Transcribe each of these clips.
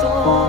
そ。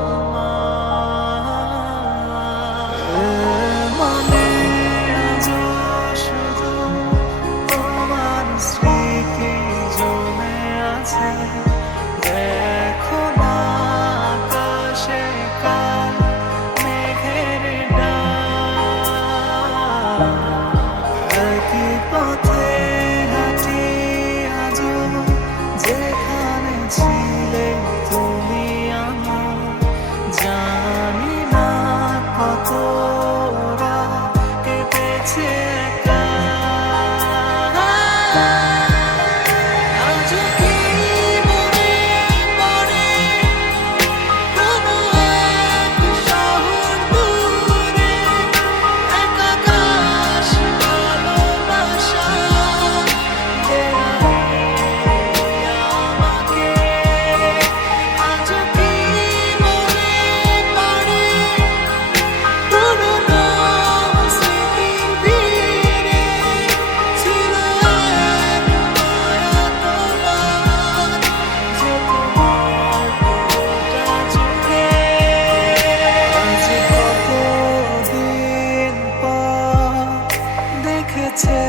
গেছে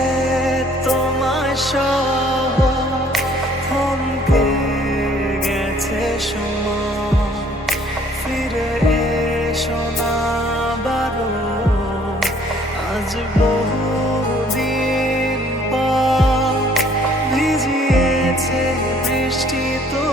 তোমার গেছে ফিরে আজ ভিজিয়েছে বৃষ্টি তো